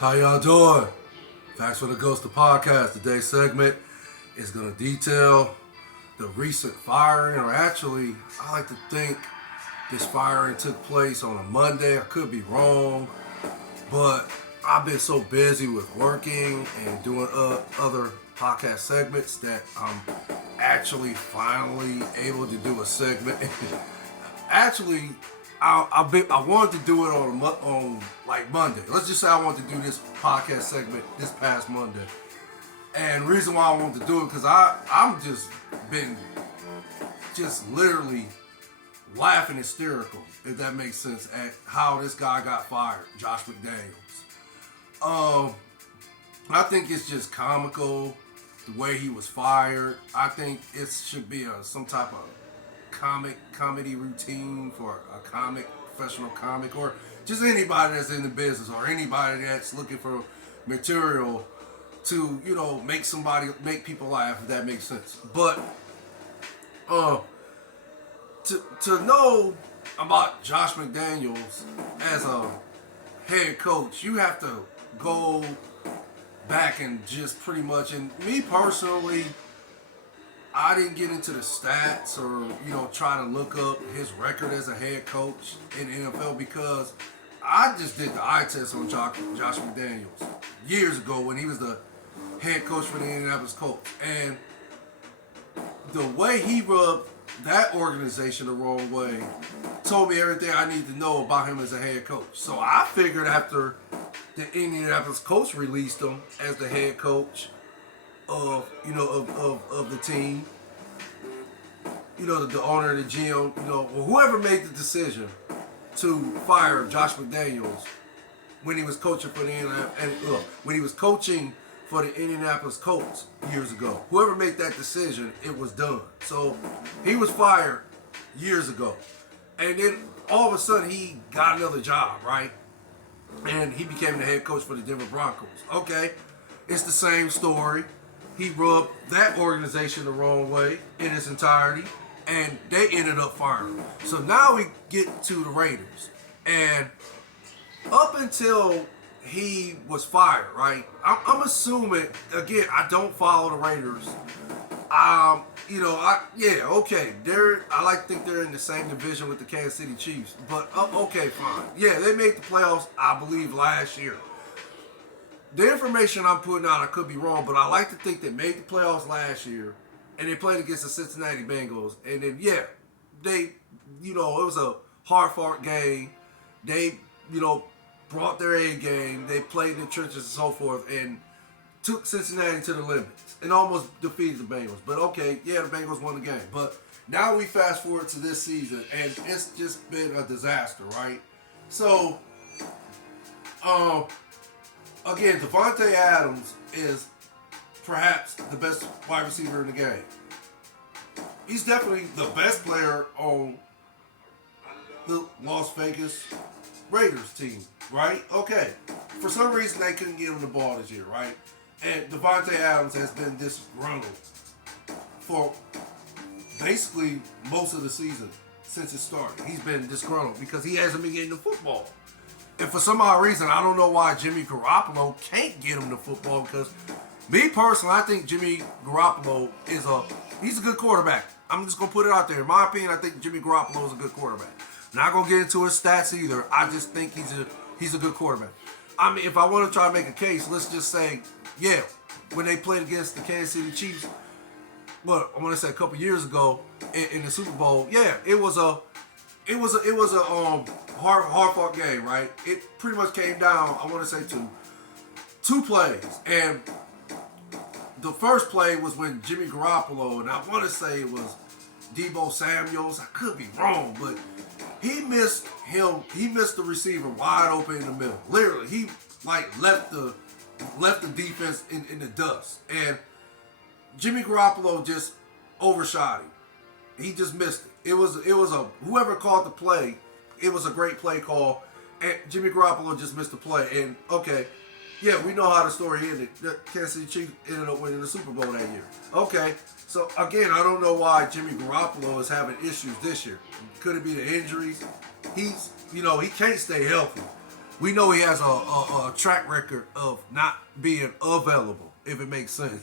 How y'all doing? Thanks for the Ghost of Podcast. Today's segment is going to detail the recent firing, or actually, I like to think this firing took place on a Monday. I could be wrong, but I've been so busy with working and doing other podcast segments that I'm actually finally able to do a segment. Actually, I wanted to do it on like Monday. Let's just say I wanted to do this podcast segment this past Monday. And the reason why I wanted to do it because I'm just been literally laughing hysterical, if that makes sense, at how this guy got fired, Josh McDaniels. I think it's just comical the way he was fired. I think it should be some type of comedy routine for a professional comic, or just anybody that's in the business, or anybody that's looking for material to, make people laugh, if that makes sense. But to know about Josh McDaniels as a head coach, you have to go back and just pretty much, and me personally, I didn't get into the stats or, try to look up his record as a head coach in the NFL because I just did the eye test on Josh McDaniels years ago when he was the head coach for the Indianapolis Colts. And the way he rubbed that organization the wrong way told me everything I need to know about him as a head coach. So I figured after the Indianapolis Colts released him as the head coach of the team, the owner, the GM, whoever made the decision to fire Josh McDaniels when he was coaching for the Indianapolis Colts years ago. Whoever made that decision, it was done. So he was fired years ago, and then all of a sudden he got another job, right? And he became the head coach for the Denver Broncos. Okay, it's the same story. He rubbed that organization the wrong way in its entirety, and they ended up firing him. So now we get to the Raiders. And up until he was fired, right? I'm assuming, again, I don't follow the Raiders. I like to think they're in the same division with the Kansas City Chiefs. But, okay, fine. Yeah, they made the playoffs, I believe, last year. The information I'm putting out, I could be wrong, but I like to think they made the playoffs last year, and they played against the Cincinnati Bengals, and then, it was a hard-fought game. They, brought their A game. They played in the trenches and so forth, and took Cincinnati to the limits, and almost defeated the Bengals. But, okay, the Bengals won the game. But now we fast forward to this season, and it's just been a disaster, right? So, again, Davante Adams is perhaps the best wide receiver in the game. He's definitely the best player on the Las Vegas Raiders team, right? Okay. For some reason, they couldn't get him the ball this year, right? And Davante Adams has been disgruntled for basically most of the season since it started. He's been disgruntled because he hasn't been getting the football. And for some odd reason, I don't know why Jimmy Garoppolo can't get him the football, because me personally, I think Jimmy Garoppolo he's a good quarterback. I'm just going to put it out there. In my opinion, I think Jimmy Garoppolo is a good quarterback. Not going to get into his stats either. I just think he's a good quarterback. I mean, if I want to try to make a case, let's just say, when they played against the Kansas City Chiefs, I want to say a couple years ago in the Super Bowl, it was a hard fought game, right? It pretty much came down, I want to say, to two plays. And the first play was when Jimmy Garoppolo, and I want to say it was Deebo Samuels, I could be wrong, but he missed the receiver wide open in the middle. Literally, he left the defense in the dust. And Jimmy Garoppolo just overshot him. He just missed it. It was whoever called the play, it was a great play call, and Jimmy Garoppolo just missed the play. And okay, we know how the story ended. The Kansas City Chiefs ended up winning the Super Bowl that year. Okay, so again, I don't know why Jimmy Garoppolo is having issues this year. Could it be the injuries? He can't stay healthy. we know he has a track record of not being available, if it makes sense.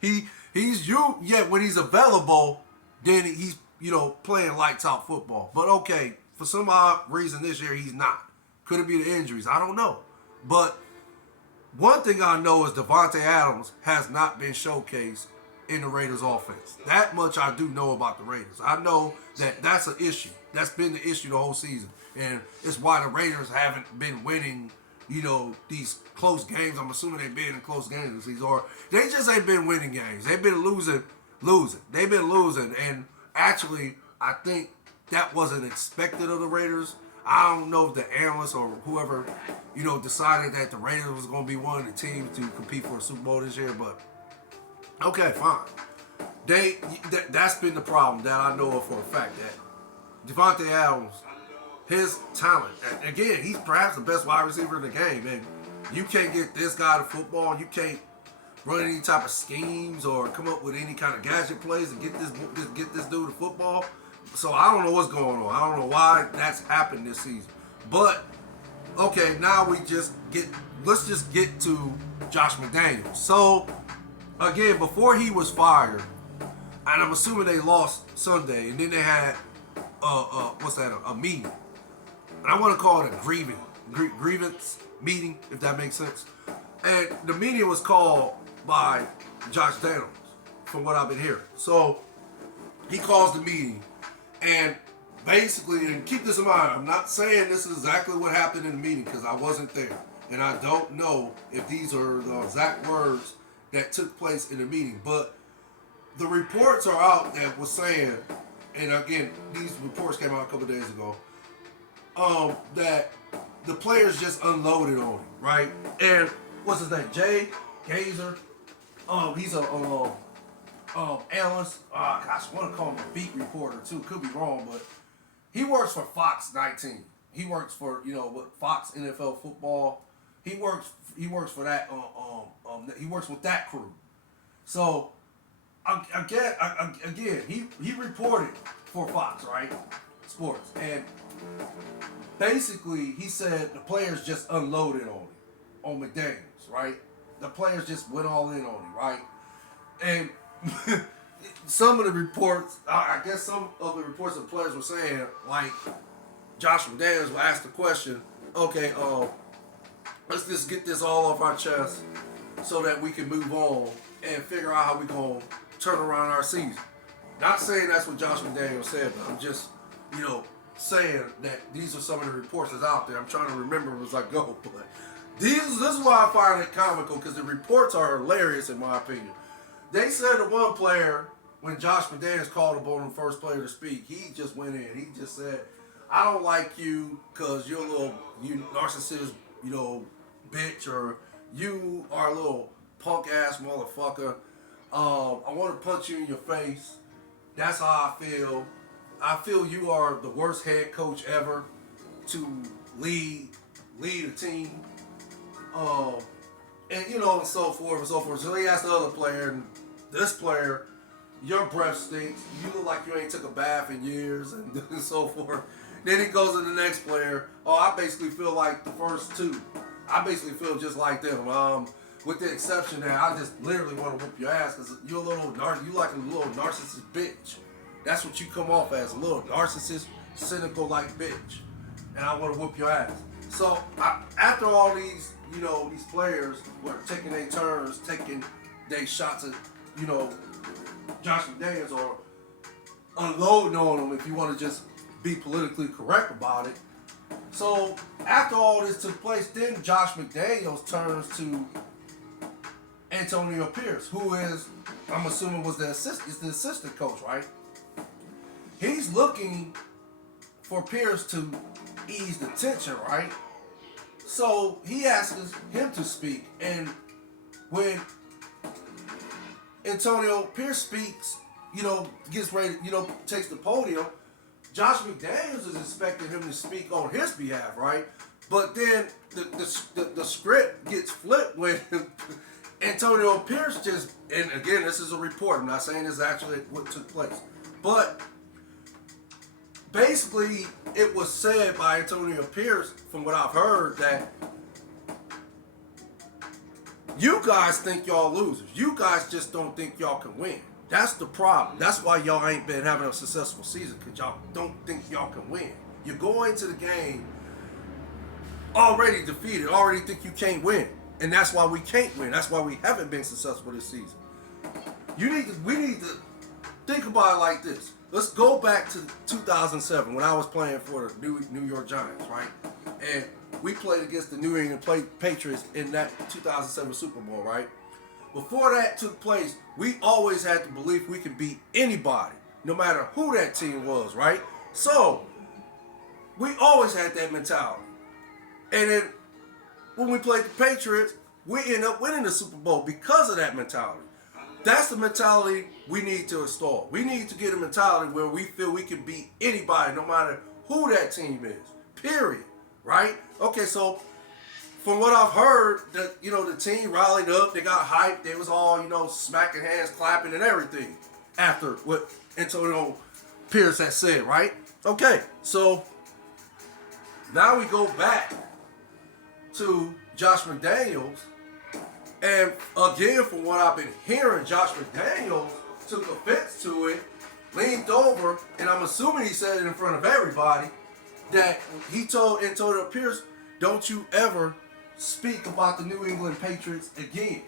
he's you yeah, when he's available, then he's playing lights out football. But okay, for some odd reason this year he's not. Could it be the injuries? I don't know. But one thing I know is Devontae Adams has not been showcased in the Raiders offense. That much I do know about the Raiders. I know that that's an issue. That's been the issue the whole season. And it's why the Raiders haven't been winning, these close games. I'm assuming they've been in close games this season. Or they just ain't been winning games. They've been losing. They've been losing. And actually, I think that wasn't expected of the Raiders. I don't know if the analysts or whoever, decided that the Raiders was going to be one of the teams to compete for a Super Bowl this year. But, okay, fine. That's been the problem that I know of for a fact. That Devontae Adams, his talent, again, he's perhaps the best wide receiver in the game. And you can't get this guy to football. You can't run any type of schemes or come up with any kind of gadget plays to get this dude to football. So I don't know what's going on. I don't know why that's happened this season. But okay, now let's just get to Josh McDaniels. So again, before he was fired, and I'm assuming they lost Sunday, and then they had a meeting. And I want to call it a grievance meeting, if that makes sense. And the meeting was called by Josh Daniels, from what I've been hearing. So he calls the meeting. And basically, and keep this in mind, I'm not saying this is exactly what happened in the meeting because I wasn't there. And I don't know if these are the exact words that took place in the meeting. But the reports are out that was saying, and again, these reports came out a couple days ago, that the players just unloaded on him, right? And what's his name? Jay Gazer. He's a analyst. I want to call him a beat reporter too. Could be wrong, but he works for Fox 19. He works for Fox NFL Football. He works for that. He works with that crew. So again, he reported for Fox, right? Sports, and basically he said the players just unloaded on McDaniels, right? The players just went all in on him, right? And some of the reports, I guess some of the reports of the players were saying, like, Josh McDaniels will ask the question, okay, let's just get this all off our chest so that we can move on and figure out how we're going to turn around our season. Not saying that's what Josh McDaniels said, but I'm just, saying that these are some of the reports that's out there. I'm trying to remember as I go, but this is why I find it comical, because the reports are hilarious in my opinion. They said the one player, when Josh McDaniels called upon the first player to speak, he just went in. He just said, I don't like you because you're you narcissist, bitch, or you are a little punk ass motherfucker. I want to punch you in your face. That's how I feel. I feel you are the worst head coach ever to lead a team. And and so forth and so forth. So he asked the other player, and this player, your breath stinks. You look like you ain't took a bath in years, and so forth. Then he goes to the next player. Oh, I basically feel like the first two. I basically feel just like them. With the exception that I just literally want to whoop your ass because you're you like a little narcissist bitch. That's what you come off as, a little narcissist, cynical like bitch. And I want to whoop your ass. So after all these, these players were taking their turns, taking their shots at, Josh McDaniels, or unloading on them if you want to just be politically correct about it. So after all this took place, then Josh McDaniels turns to Antonio Pierce, who is, I'm assuming, is the assistant coach, right? He's looking for Pierce to ease the tension, right? So he asks him to speak, and when Antonio Pierce speaks, gets ready, takes the podium, Josh McDaniels is expecting him to speak on his behalf, right? But then the script gets flipped when Antonio Pierce and again, this is a report. I'm not saying this is actually what took place. But basically, it was said by Antonio Pierce, from what I've heard, that you guys think y'all losers. You guys just don't think y'all can win. That's the problem. That's why y'all ain't been having a successful season, because y'all don't think y'all can win. You go into the game already defeated, already think you can't win. And that's why we can't win. That's why we haven't been successful this season. We need to think about it like this. Let's go back to 2007 when I was playing for the New York Giants, right? And we played against the New England Patriots in that 2007 Super Bowl, right? Before that took place, we always had the belief we could beat anybody, no matter who that team was, right? So, we always had that mentality. And then, when we played the Patriots, we ended up winning the Super Bowl because of that mentality. That's the mentality we need to install. We need to get a mentality where we feel we can beat anybody, no matter who that team is. Period. Right? Okay, so from what I've heard, the team rallied up, they got hyped, they was all, smacking hands, clapping, and everything after what Antonio Pierce had said, right? Okay, so now we go back to Josh McDaniels, and again, from what I've been hearing, Josh McDaniels took offense to it, leaned over, and I'm assuming he said it in front of everybody, that he told Antonio Pierce, don't you ever speak about the New England Patriots again.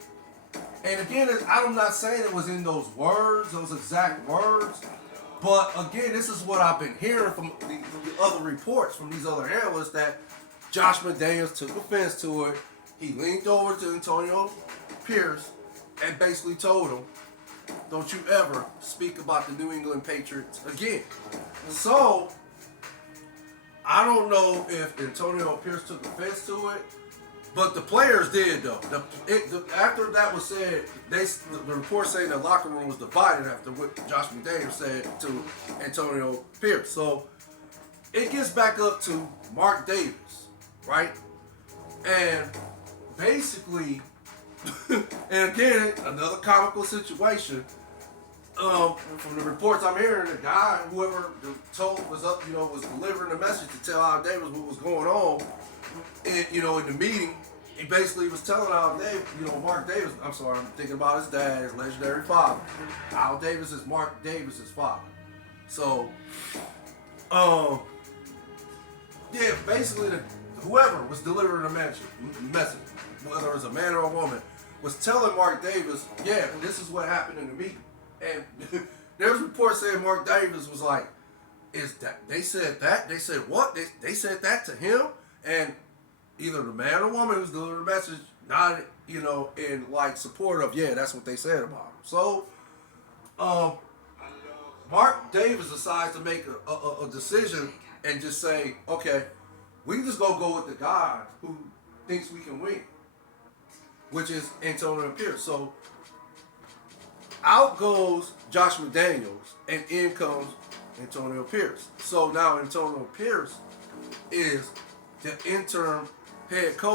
And again, I'm not saying it was in those words, those exact words, but again, this is what I've been hearing from the other reports from these other analysts, that Josh McDaniels took offense to it. He leaned over to Antonio Pierce and basically told him, don't you ever speak about the New England Patriots again. So, I don't know if Antonio Pierce took offense to it, but the players did, though. After that was said, the report saying the locker room was divided after what Josh McDaniels said to Antonio Pierce. So it gets back up to Mark Davis, right? And basically, and again, another comical situation. From the reports I'm hearing, the guy, whoever was delivering the message to tell Al Davis what was going on, in the meeting, he basically was telling Al Davis, Mark Davis, I'm sorry, I'm thinking about his dad, his legendary father. Al Davis is Mark Davis's father. So, basically, whoever was delivering the message, whether it was a man or a woman, was telling Mark Davis, yeah, this is what happened in the meeting. And there's reports saying Mark Davis was like, is that they said that? They said what? They said that to him? And either the man or woman who's delivering the message nodded, in like support of, yeah, that's what they said about him. So, Mark Davis decides to make a decision and just say, okay, we can just go with the guy who thinks we can win, which is Antonio Pierce. So, out goes Josh McDaniels, and in comes Antonio Pierce. So now Antonio Pierce is the interim head coach